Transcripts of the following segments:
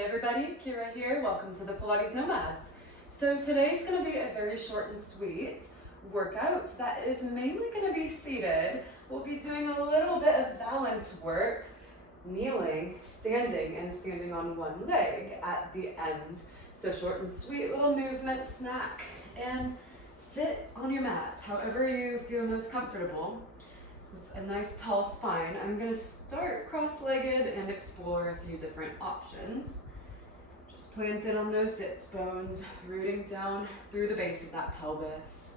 Hey everybody, Kira here. Welcome to the Pilates Nomads. So today's going to be a very short and sweet workout that is mainly going to be seated. We'll be doing a little bit of balance work, kneeling, standing, and standing on one leg at the end. So short and sweet little movement, snack, and sit on your mat, however you feel most comfortable. With a nice tall spine, I'm going to start cross-legged and explore a few different options. Just planted on those sits bones, rooting down through the base of that pelvis.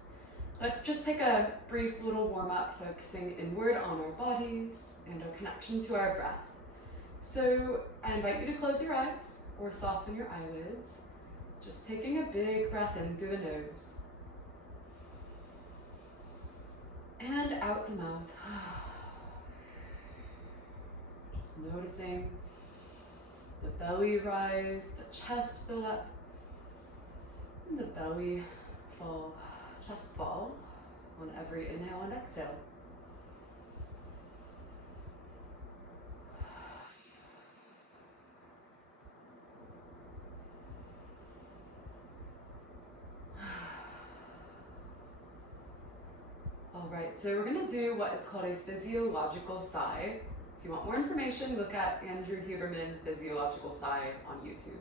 Let's just take a brief little warm-up, focusing inward on our bodies and our connection to our breath. So I invite you to close your eyes or soften your eyelids, just taking a big breath in through the nose. And out the mouth. Just noticing the belly rise, the chest fill up, and the belly fall, chest fall on every inhale and exhale. All right, so we're going to do what is called a physiological sigh. If you want more information, look at Andrew Huberman Physiological Sigh on YouTube.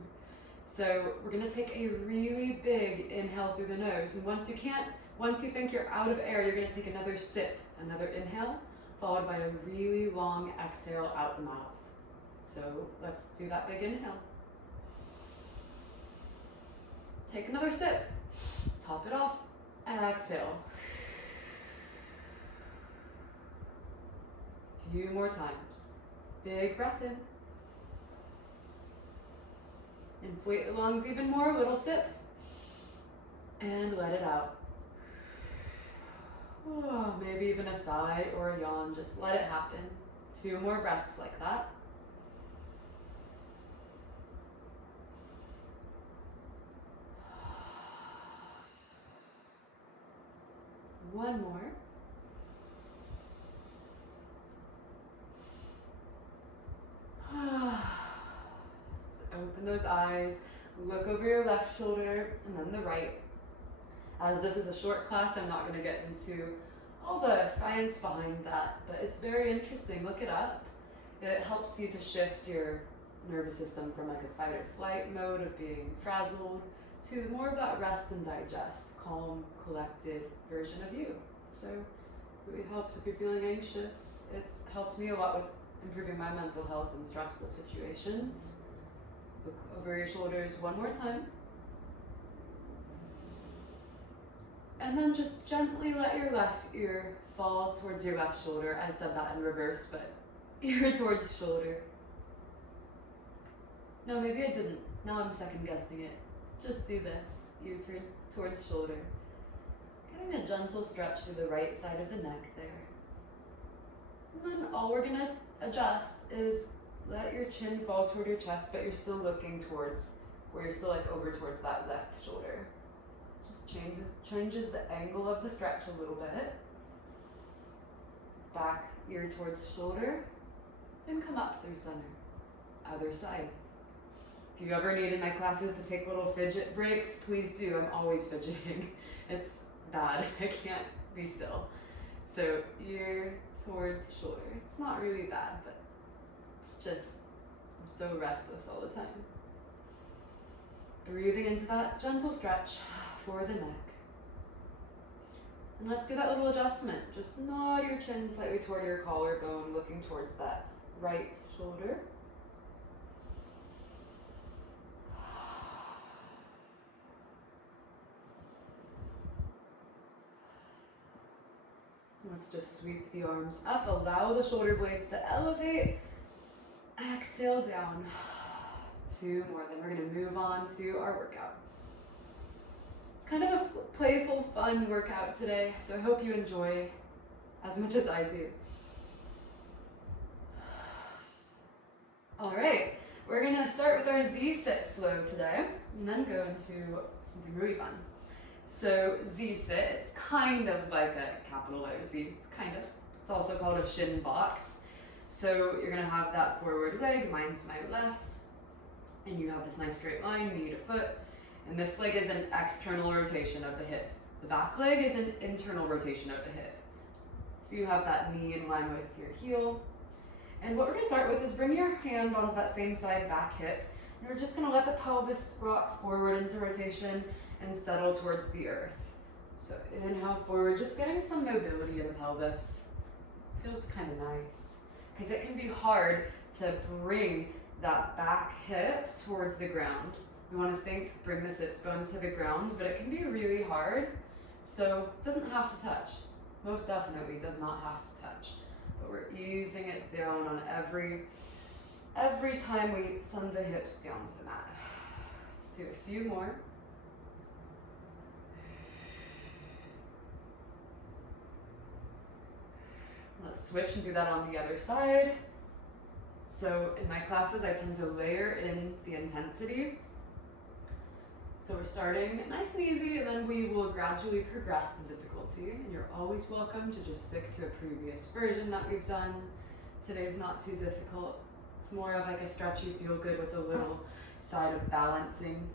So we're going to take a really big inhale through the nose, and once you think you're out of air, you're going to take another sip, another inhale, followed by a really long exhale out the mouth. So let's do that big inhale. Take another sip, top it off, exhale. Few more times. Big breath in. Inflate the lungs even more, little sip. And let it out. Oh, maybe even a sigh or a yawn, just let it happen. 2 more breaths like that. One more. So open those eyes, look over your left shoulder and then the right. As this is a short class, I'm not going to get into all the science behind that, but it's very interesting. Look it up. It helps you to shift your nervous system from like a fight or flight mode of being frazzled to more of that rest and digest, calm, collected version of you. So it really helps if you're feeling anxious. It's helped me a lot with improving my mental health in stressful situations. Look over your shoulders one more time. And then just gently let your left ear fall towards your left shoulder. I said that in reverse, but ear towards shoulder. No, maybe I didn't. Now I'm second guessing it. Just do this. Ear towards shoulder. Getting a gentle stretch through the right side of the neck there. And then all we're gonna adjust is let your chin fall toward your chest, but you're still looking towards where you're still like over towards that left shoulder. Just changes the angle of the stretch a little bit. Back ear towards shoulder and come up through center. Other side. If you ever need in my classes to take little fidget breaks, please do. I'm always fidgeting. It's bad. I can't be still. So ear towards shoulder. It's not really bad, but it's just, I'm so restless all the time. Breathing into that gentle stretch for the neck. And let's do that little adjustment. Just nod your chin slightly toward your collarbone, looking towards that right shoulder. Let's just sweep the arms up, allow the shoulder blades to elevate. Exhale down. 2 more, then we're going to move on to our workout. It's kind of a playful, fun workout today, so I hope you enjoy as much as I do. All right, we're going to start with our Z-sit flow today, and then go into something really fun. So Z-sit, it's kind of like a capital letter Z, kind of. It's also called a shin box. So you're gonna have that forward leg, mine's my left. And you have this nice straight line, knee to foot. And this leg is an external rotation of the hip. The back leg is an internal rotation of the hip. So you have that knee in line with your heel. And what we're gonna start with is bring your hand onto that same side back hip. And we're just gonna let the pelvis rock forward into rotation and settle towards the earth. So inhale forward, just getting some mobility in the pelvis. Feels kind of nice. Because it can be hard to bring that back hip towards the ground. We want to bring the sits bone to the ground, but it can be really hard. So it doesn't have to touch. Most definitely does not have to touch. But we're easing it down on every time we send the hips down to the mat. Let's do a few more. Let's switch and do that on the other side. So in my classes, I tend to layer in the intensity. So we're starting nice and easy, and then we will gradually progress the difficulty. And you're always welcome to just stick to a previous version that we've done. Today's not too difficult. It's more of like a stretchy feel good with a little side of balancing.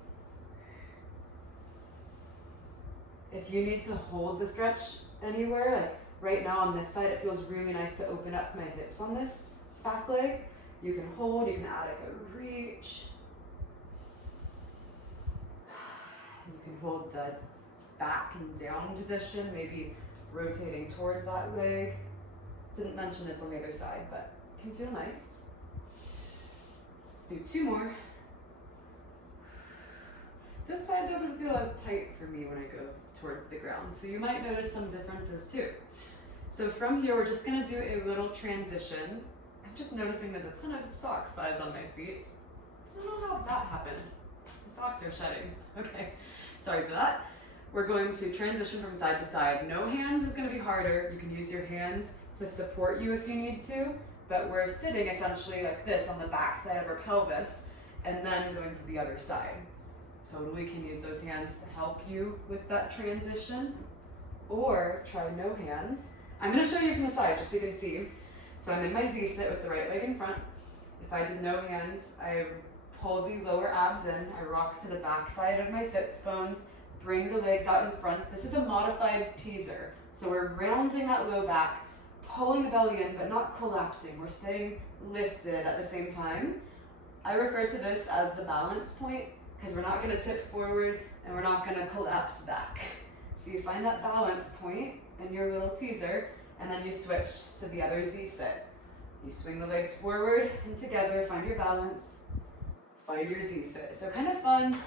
If you need to hold the stretch anywhere, like right now on this side, it feels really nice to open up my hips on this back leg. You can hold, you can add like a reach. You can hold the back and down position, maybe rotating towards that leg. Didn't mention this on the other side, but it can feel nice. Let's do two more. This side doesn't feel as tight for me when I go towards the ground, so you might notice some differences too. So from here, we're just gonna do a little transition. I'm just noticing there's a ton of sock fuzz on my feet. I don't know how that happened. The socks are shedding. Okay, sorry for that. We're going to transition from side to side. No hands is gonna be harder. You can use your hands to support you if you need to, but we're sitting essentially like this on the back side of our pelvis and then going to the other side. Totally can use those hands to help you with that transition, or try no hands. I'm gonna show you from the side just so you can see. So I'm in my Z sit with the right leg in front. If I did no hands, I pull the lower abs in, I rock to the back side of my sits bones, bring the legs out in front. This is a modified teaser. So we're rounding that low back, pulling the belly in, but not collapsing. We're staying lifted at the same time. I refer to this as the balance point, because we're not gonna tip forward and we're not gonna collapse back. So you find that balance point in your little teaser, and then you switch to the other Z sit. You swing the legs forward and together, find your balance, find your Z sit. So kind of fun.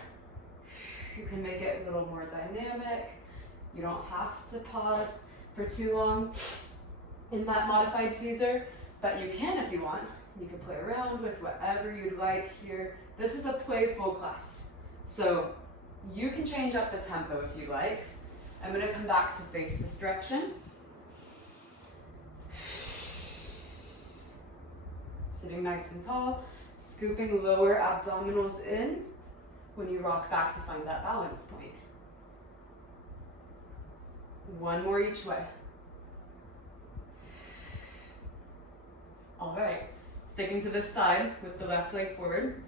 You can make it a little more dynamic. You don't have to pause for too long in that modified teaser, but you can if you want. You can play around with whatever you'd like here. This is a playful class, so you can change up the tempo if you like. I'm gonna come back to face this direction. Sitting nice and tall, scooping lower abdominals in when you rock back to find that balance point. One more each way. All right, sticking to this side with the left leg forward.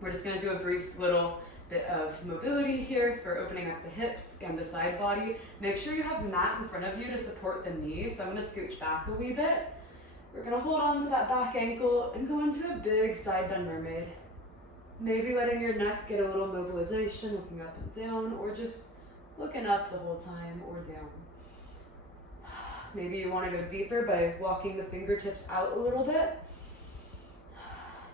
We're just gonna do a brief little bit of mobility here for opening up the hips and the side body. Make sure you have mat in front of you to support the knee. So I'm gonna scooch back a wee bit. We're gonna hold on to that back ankle and go into a big side bend mermaid. Maybe letting your neck get a little mobilization, looking up and down, or just looking up the whole time or down. Maybe you wanna go deeper by walking the fingertips out a little bit.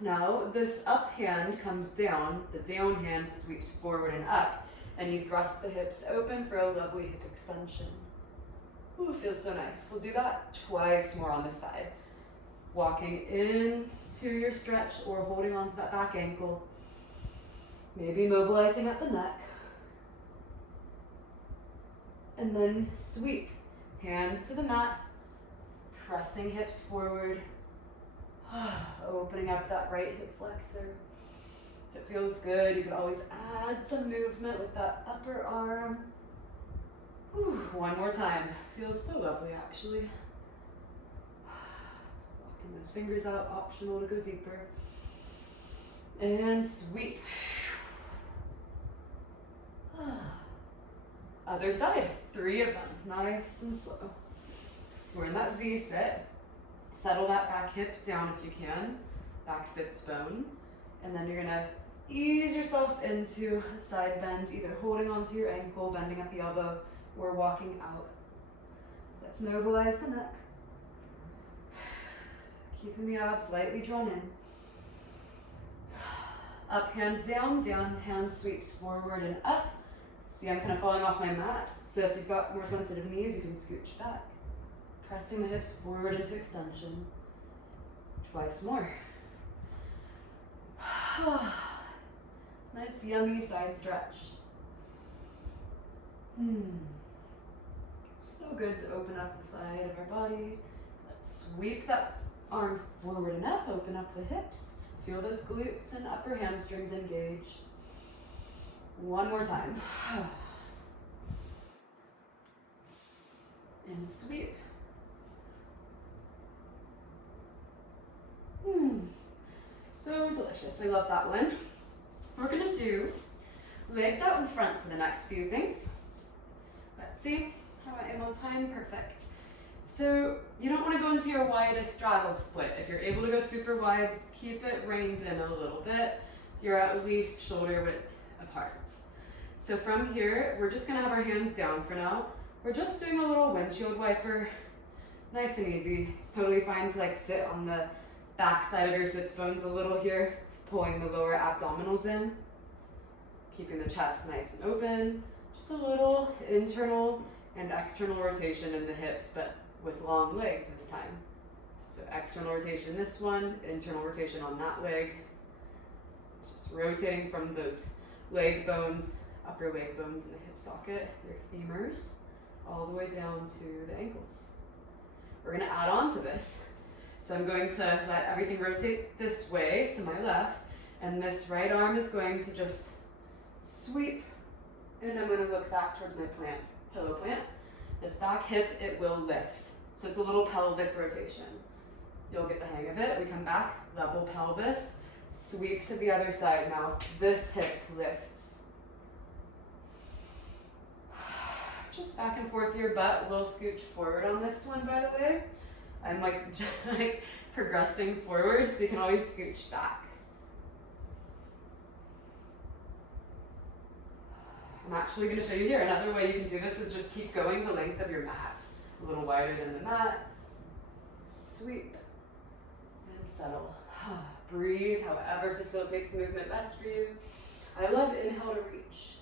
Now, this up hand comes down, the down hand sweeps forward and up, and you thrust the hips open for a lovely hip extension. Ooh, feels so nice. We'll do that twice more on this side. Walking into your stretch or holding onto that back ankle. Maybe mobilizing at the neck. And then sweep, hand to the mat, pressing hips forward. Opening up that right hip flexor. If it feels good, you can always add some movement with that upper arm. One more time. Feels so lovely, actually. Walking those fingers out, optional to go deeper. And sweep. Other side, 3 of them, nice and slow. We're in that Z sit. Settle that back hip down if you can, back sits bone. And then you're gonna ease yourself into a side bend, either holding onto your ankle, bending at the elbow, or walking out. Let's mobilize the neck. Keeping the abs slightly drawn in. Up, hand down, down, hand sweeps forward and up. See, I'm kind of falling off my mat. So if you've got more sensitive knees, you can scooch back. Pressing the hips forward into extension. Twice more. Nice yummy side stretch. So good to open up the side of our body. Let's sweep that arm forward and up, open up the hips. Feel those glutes and upper hamstrings engage. One more time. And sweep. So delicious. I love that one. We're gonna do legs out in front for the next few things. Let's see how I am on time. Perfect. So you don't want to go into your widest straddle split. If you're able to go super wide, keep it reined in a little bit. You're at least shoulder width apart. So from here, we're just gonna have our hands down for now. We're just doing a little windshield wiper. Nice and easy. It's totally fine to like sit on the back side of your sits bones a little here, pulling the lower abdominals in, keeping the chest nice and open. Just a little internal and external rotation in the hips, but with long legs this time. So external rotation this one, internal rotation on that leg. Just rotating from those leg bones, upper leg bones in the hip socket, your femurs, all the way down to the ankles. We're gonna add on to this. So I'm going to let everything rotate this way to my left, and this right arm is going to just sweep, and I'm gonna look back towards my plant, pillow plant. This back hip, it will lift. So it's a little pelvic rotation. You'll get the hang of it. We come back, level pelvis, sweep to the other side now. This hip lifts. Just back and forth your butt. We'll scooch forward on this one, by the way. I'm like progressing forward, so you can always scooch back. I'm actually going to show you here. Another way you can do this is just keep going the length of your mat. A little wider than the mat. Sweep and settle. Breathe, however facilitates movement best for you. I love inhale to reach.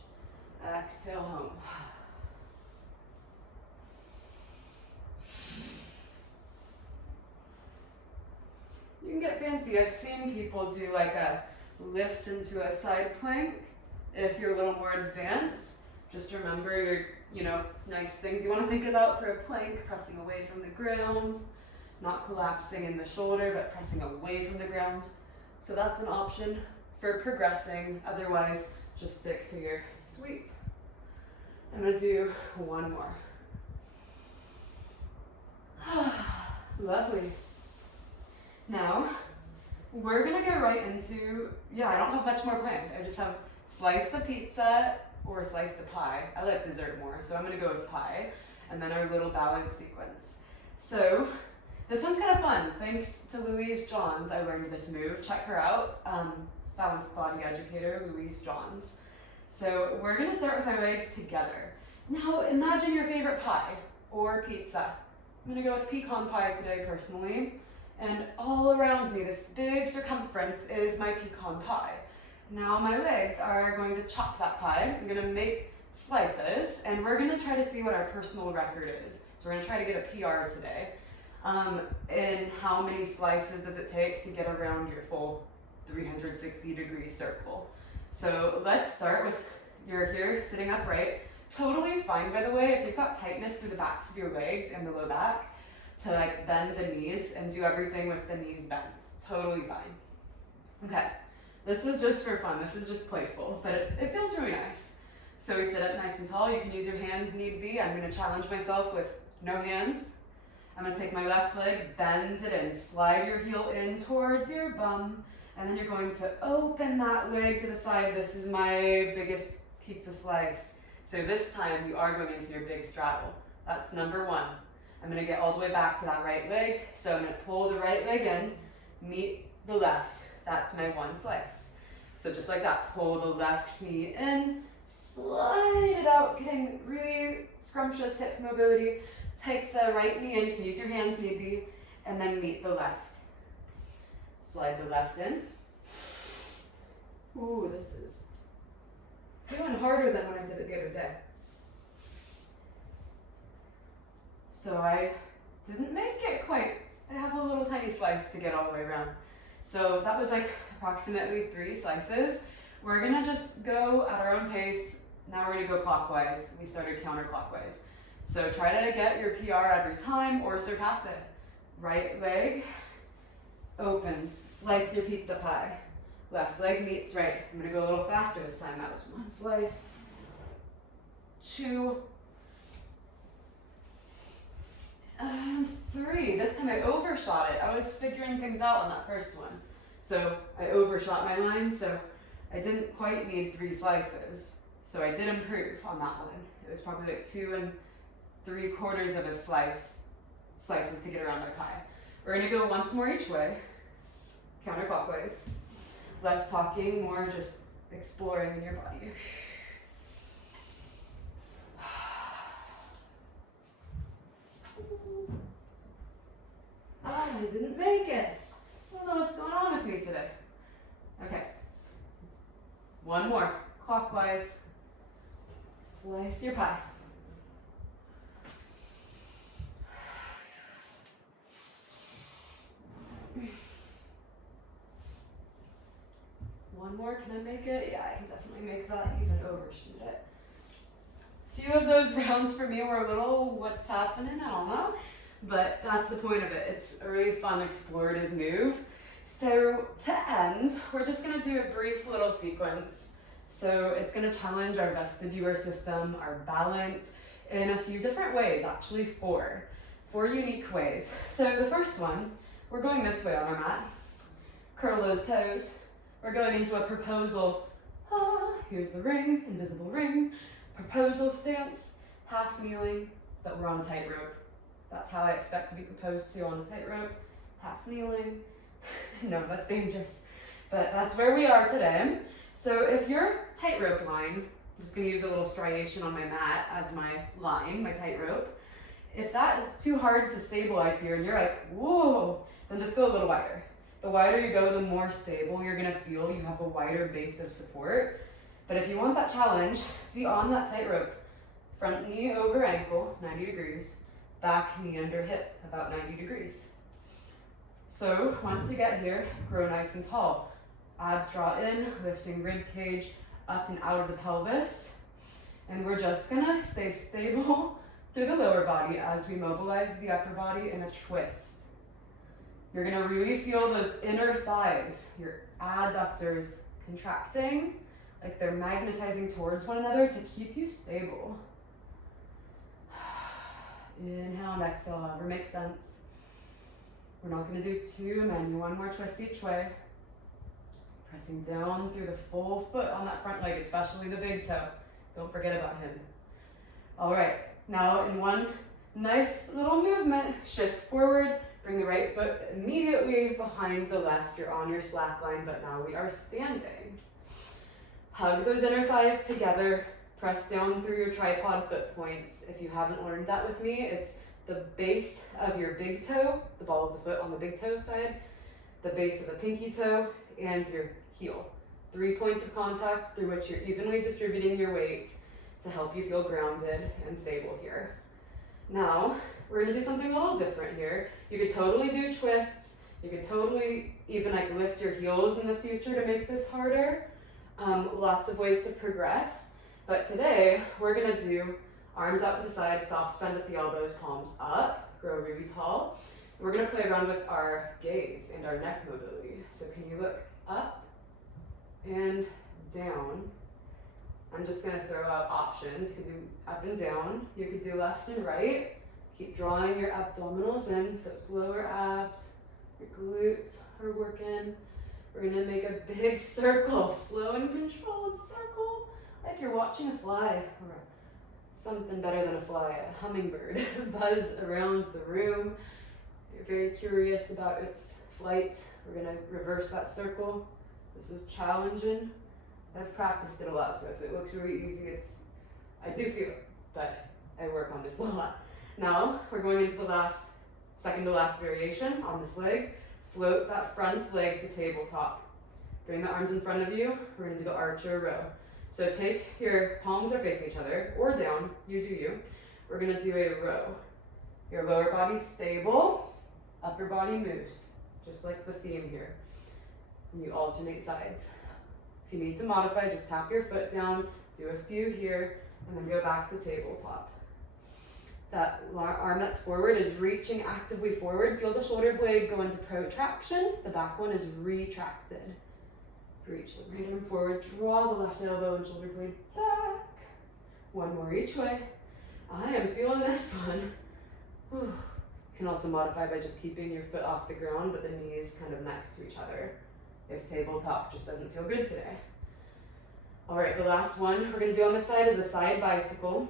Exhale home. You can get fancy. I've seen people do like a lift into a side plank. If you're a little more advanced, just remember your, nice things you want to think about for a plank: pressing away from the ground, not collapsing in the shoulder, but pressing away from the ground. So that's an option for progressing. Otherwise, just stick to your sweep. I'm gonna do one more. Lovely. Now, we're gonna go right into, I don't have much more planned. I just have slice the pizza or slice the pie. I like dessert more, so I'm gonna go with pie. And then our little balance sequence. So, this one's kind of fun. Thanks to Louise Johns, I learned this move. Check her out, balanced body educator, Louise Johns. So we're gonna start with our legs together. Now, imagine your favorite pie or pizza. I'm gonna go with pecan pie today personally. And all around me, this big circumference is my pecan pie. Now my legs are going to chop that pie. I'm gonna make slices, and we're gonna try to see what our personal record is. So we're gonna try to get a PR today. And how many slices does it take to get around your full 360-degree circle? So let's start with, you're here sitting upright. Totally fine, by the way, if you've got tightness through the backs of your legs and the low back, to like bend the knees and do everything with the knees bent. Totally fine. Okay, this is just for fun. This is just playful, but it feels really nice. So we sit up nice and tall. You can use your hands need be. I'm gonna challenge myself with no hands. I'm gonna take my left leg, bend it in, slide your heel in towards your bum, And then you're going to open that leg to the side. This is my biggest pizza slice. So this time you are going into your big straddle. That's number one. I'm gonna get all the way back to that right leg. So I'm gonna pull the right leg in, meet the left. That's my one slice. So just like that, pull the left knee in, slide it out, getting really scrumptious hip mobility. Take the right knee in, you can use your hands need be, and then meet the left. Slide the left in. Ooh, this is feeling harder than when I did it the other day. So I didn't make it quite. I have a little tiny slice to get all the way around. So that was like approximately 3 slices. We're gonna just go at our own pace. Now we're gonna go clockwise. We started counterclockwise. So try to get your PR every time or surpass it. Right leg opens, slice your pizza pie. Left leg meets right. I'm gonna go a little faster this time. That was 1 slice, 2, 3. This time I overshot it. I was figuring things out on that first one. So I overshot my line, so I didn't quite need 3 slices. So I did improve on that one. It was probably like 2 3/4 of a slices to get around my pie. We're gonna go once more each way, counterclockwise. Less talking, more just exploring in your body. I didn't make it. I don't know what's going on with me today. Okay. One more, clockwise. Slice your pie. One more, can I make it? Yeah, I can definitely make that, even overshoot it. Few of those rounds for me were a little, what's happening, I don't know. But that's the point of it. It's a really fun explorative move. So to end, we're just gonna do a brief little sequence. So it's gonna challenge our vestibular system, our balance, in a few different ways, actually 4 unique ways. So the first one, we're going this way on our mat. Curl those toes. We're going into a proposal. Here's the ring, invisible ring. Proposal stance, half kneeling, but we're on a tightrope. That's how I expect to be proposed to on a tightrope, half kneeling. No, that's dangerous. But that's where we are today. So if your tightrope line, I'm just gonna use a little striation on my mat as my line, my tightrope. If that is too hard to stabilize here and you're like, whoa, then just go a little wider. The wider you go, the more stable you're gonna feel. You have a wider base of support. But if you want that challenge, be on that tightrope. Front knee over ankle, 90 degrees. Back knee under hip, about 90 degrees. So once you get here, grow nice and tall. Abs draw in, lifting rib cage up and out of the pelvis. And we're just gonna stay stable through the lower body as we mobilize the upper body in a twist. You're gonna really feel those inner thighs, your adductors contracting, like they're magnetizing towards one another to keep you stable. Inhale and exhale, however makes sense. We're not gonna do 2 many, 1 more twist each way. Pressing down through the full foot on that front leg, especially the big toe. Don't forget about him. All right, now in one nice little movement, shift forward, bring the right foot immediately behind the left. You're on your slack line, but now we are standing. Hug those inner thighs together. Press down through your tripod foot points. If you haven't learned that with me, it's the base of your big toe, the ball of the foot on the big toe side, the base of the pinky toe, and your heel. 3 points of contact through which you're evenly distributing your weight to help you feel grounded and stable here. Now, we're gonna do something a little different here. You could totally do twists. You could totally even like lift your heels in the future to make this harder. Lots of ways to progress. But today, we're gonna do arms out to the side, soft bend at the elbows, palms up, grow really tall. And we're gonna play around with our gaze and our neck mobility. So can you look up and down? I'm just gonna throw out options. You could do up and down. You could do left and right. Keep drawing your abdominals in, those lower abs. Your glutes are working. We're gonna make a big circle, slow and controlled circle, like you're watching a fly, or something better than a fly, a hummingbird, buzz around the room. You're very curious about its flight. We're gonna reverse that circle. This is challenging. I've practiced it a lot, so if it looks really easy, I do feel it, but I work on this a lot. Now, we're going into the second to last variation on this leg. Float that front leg to tabletop. Bring the arms in front of you. We're gonna do the archer row. So take your palms are facing each other or down, you do you. We're gonna do a row. Your lower body's stable, upper body moves, just like the theme here. And you alternate sides. If you need to modify, just tap your foot down, do a few here, and then go back to tabletop. That arm that's forward is reaching actively forward. Feel the shoulder blade go into protraction. The back one is retracted. Reach the right arm forward, draw the left elbow and shoulder blade back. One more each way. I am feeling this one. Whew. You can also modify by just keeping your foot off the ground, but the knees kind of next to each other if tabletop just doesn't feel good today. All right, the last one we're gonna do on this side is a side bicycle.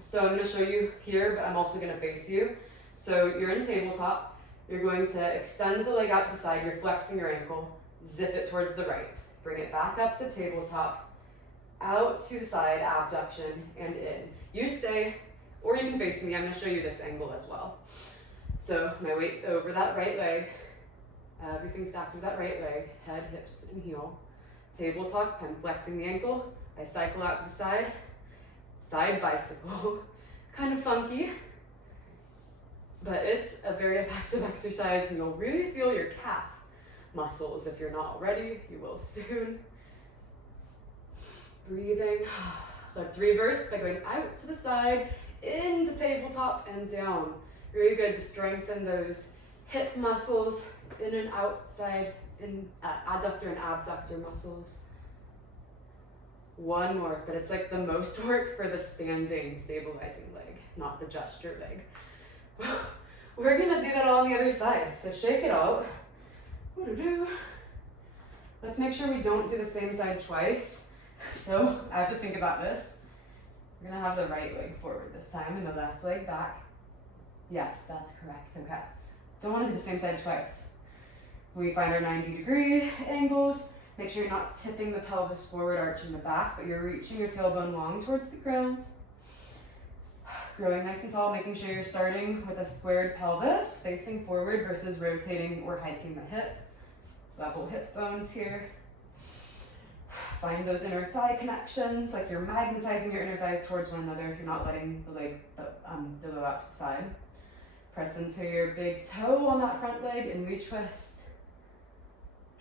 So I'm gonna show you here, but I'm also gonna face you. So you're in tabletop. You're going to extend the leg out to the side. You're flexing your ankle. Zip it towards the right. Bring it back up to tabletop. Out to the side, abduction, and in. You stay, or you can face me. I'm gonna show you this angle as well. So my weight's over that right leg. Everything stacked with that right leg. Head, hips, and heel. Tabletop, I'm flexing the ankle. I cycle out to the side. Side bicycle. Kind of funky, but it's a very effective exercise, and you'll really feel your calf muscles. If you're not already, you will soon. Breathing. Let's reverse by going out to the side, into tabletop, and down. Really good to strengthen those hip muscles, in and outside, adductor and abductor muscles. One more, but it's like the most work for the standing, stabilizing leg, not the gesture leg. We're gonna do that all on the other side, so shake it out. Let's make sure we don't do the same side twice. So I have to think about this. We're gonna have the right leg forward this time and the left leg back. Yes, that's correct, okay. Don't wanna do the same side twice. We find our 90-degree angles. Make sure you're not tipping the pelvis forward, arching the back, but you're reaching your tailbone long towards the ground. Growing nice and tall, making sure you're starting with a squared pelvis, facing forward versus rotating or hiking the hip. Level hip bones here. Find those inner thigh connections, like you're magnetizing your inner thighs towards one another. You're not letting the leg billow out to the side. Press into your big toe on that front leg and retwist.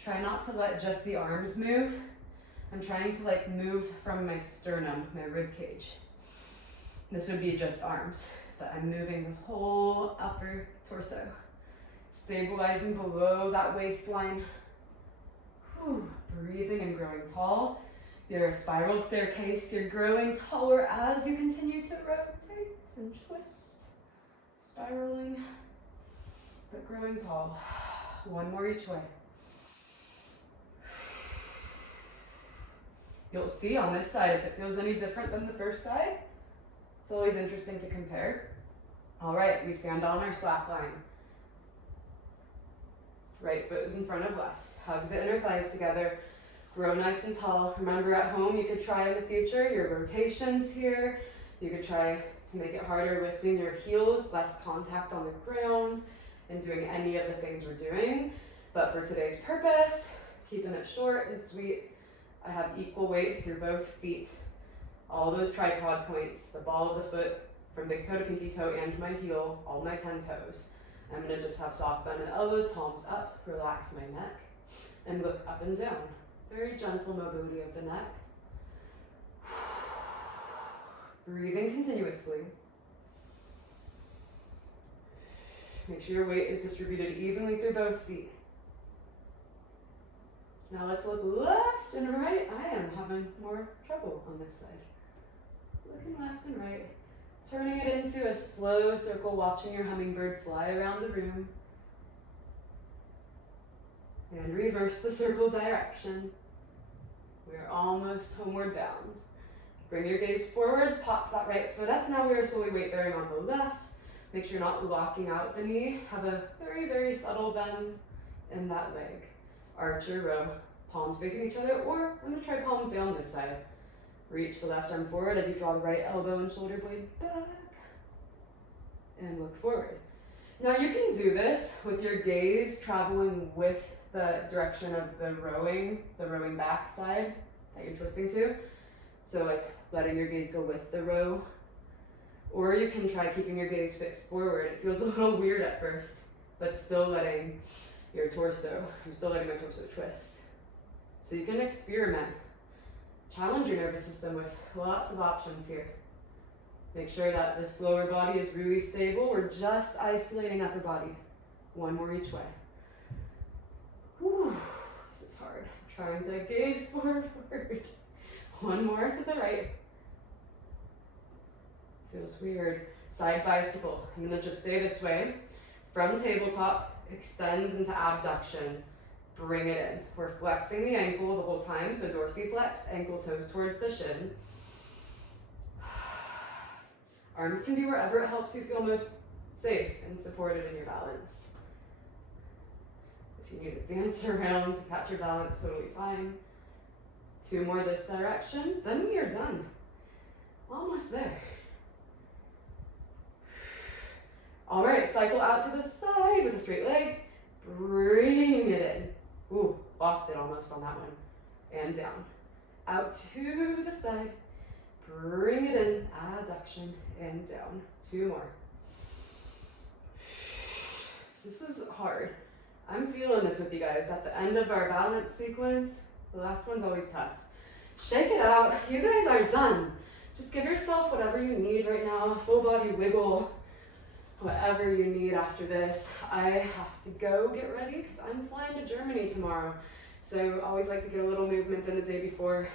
Try not to let just the arms move. I'm trying to move from my sternum, my rib cage. This would be just arms, but I'm moving the whole upper torso. Stabilizing below that waistline. Whew. Breathing and growing tall. You're a spiral staircase. You're growing taller as you continue to rotate and twist. Spiraling, but growing tall. One more each way. You'll see on this side if it feels any different than the first side. It's always interesting to compare. All right, we stand on our slack line. Right foot is in front of left. Hug the inner thighs together. Grow nice and tall. Remember, at home you could try in the future your rotations here. You could try to make it harder lifting your heels, less contact on the ground, and doing any of the things we're doing. But for today's purpose, keeping it short and sweet, I have equal weight through both feet. All those tripod points, the ball of the foot from big toe to pinky toe and my heel, all my 10 toes. I'm gonna just have soft bend and elbows, palms up, relax my neck, and look up and down. Very gentle mobility of the neck. Breathing continuously. Make sure your weight is distributed evenly through both feet. Now let's look left and right. I am having more trouble on this side. Looking left and right. Turning it into a slow circle, watching your hummingbird fly around the room. And reverse the circle direction. We're almost homeward bound. Bring your gaze forward, pop that right foot up. Now we are slowly weight bearing on the left. Make sure you're not locking out the knee. Have a very, very subtle bend in that leg. Arch your row, palms facing each other, or I'm gonna try palms down this side. Reach the left arm forward as you draw the right elbow and shoulder blade back. And look forward. Now you can do this with your gaze traveling with the direction of the rowing back side that you're twisting to. So like letting your gaze go with the row. Or you can try keeping your gaze fixed forward. It feels a little weird at first, but still letting your torso, I'm still letting my torso twist. So you can experiment. Challenge your nervous system with lots of options here. Make sure that this lower body is really stable. We're just isolating upper body. One more each way. Whew, this is hard. Trying to gaze forward. One more to the right. Feels weird. Side bicycle. I'm gonna just stay this way. From tabletop, extend into abduction. Bring it in. We're flexing the ankle the whole time, so dorsiflex, ankle toes towards the shin. Arms can be wherever it helps you feel most safe and supported in your balance. If you need to dance around to catch your balance, totally fine. 2 more this direction, then we are done. Almost there. All right, cycle out to the side with a straight leg. Bring it in. Ooh, lost it almost on that one. And down. Out to the side. Bring it in, adduction, and down. 2 more. This is hard. I'm feeling this with you guys. At the end of our balance sequence, the last one's always tough. Shake it out. You guys are done. Just give yourself whatever you need right now. Full body wiggle, whatever you need after this. I have to go get ready because I'm flying to Germany tomorrow. So I always like to get a little movement in the day before.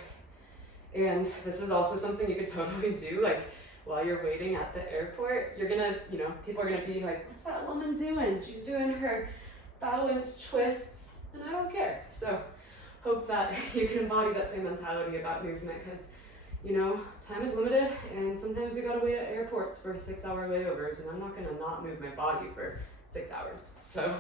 And this is also something you could totally do, like while you're waiting at the airport. You're gonna, people are gonna be like, what's that woman doing? She's doing her balance twists, and I don't care. So hope that you can embody that same mentality about movement, because time is limited, and sometimes you gotta wait at airports for 6-hour layovers, and I'm not gonna not move my body for 6 hours. So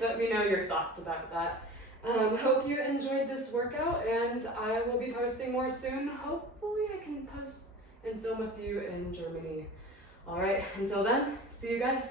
let me know your thoughts about that. Hope you enjoyed this workout, and I will be posting more soon. Hopefully I can post and film a few in Germany. All right, until then, see you guys.